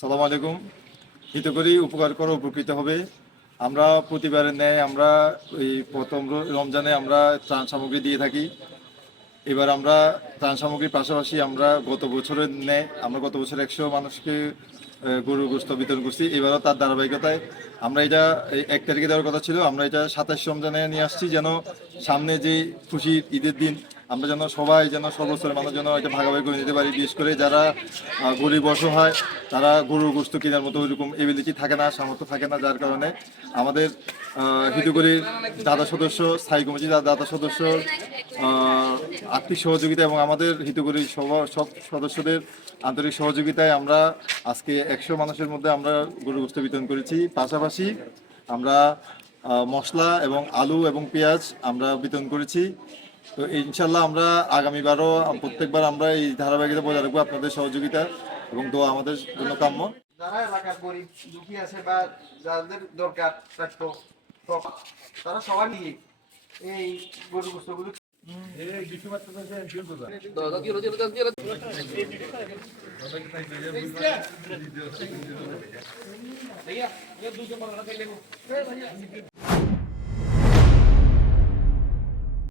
সালাম আলাইকুম। হিত করি উপকার করো, উপকৃত হবে। আমরা প্রতিবারের ন্যায় আমরা এই প্রথম রমজানে আমরা ত্রাণ সামগ্রী দিয়ে থাকি। এবার আমরা ত্রাণ সামগ্রীর পাশাপাশি আমরা গত বছরের ন্যায় আমরা গত বছর একশো মানুষকে গরুর গোস্ত বিতরণ করছি। এবারও তার ধারাবাহিকতায় আমরা এটা এক তারিখে দেওয়ার কথা ছিল। আমরা এটা সাতাশ রমজানে নিয়ে আসছি যেন সামনে যে খুশি ঈদের দিন আমরা যেন সবাই যেন সর্বস্তরের মানুষ যেন এটা ভাগাভাগি করে নিতে পারি। বিশেষ করে যারা গরিব অসহায়, তারা গরুর গোস্ত কেনার মতো ওইরকম এবিলিটি থাকে না, সামর্থ্য থাকে না, যার কারণে আমাদের হিতুগরির দাদা সদস্য, স্থায়ী কমিটির দা- দাদা সদস্য আর্থিক সহযোগিতা এবং আমাদের হিতুগরির সব সব সদস্যদের আন্তরিক সহযোগিতায় আমরা আজকে একশো মানুষের মধ্যে আমরা গরু গোস্ত বিতরণ করেছি। পাশাপাশি আমরা মশলা এবং আলু এবং পেঁয়াজ আমরা বিতরণ করেছি। তো ইনশাল্লাহ আমরা আগামীবারও প্রত্যেকবার আমরা এই ধারাবাহিকতা বজায় রাখব আপনাদের সহযোগিতা এবং দোয়া আমাদের জন্য কাম্য। যারা এলাকার গরিব, দুঃখী আছে বা যাদের দরকার তারা সবাই নিয়ে এই গরু বস্তুগুলো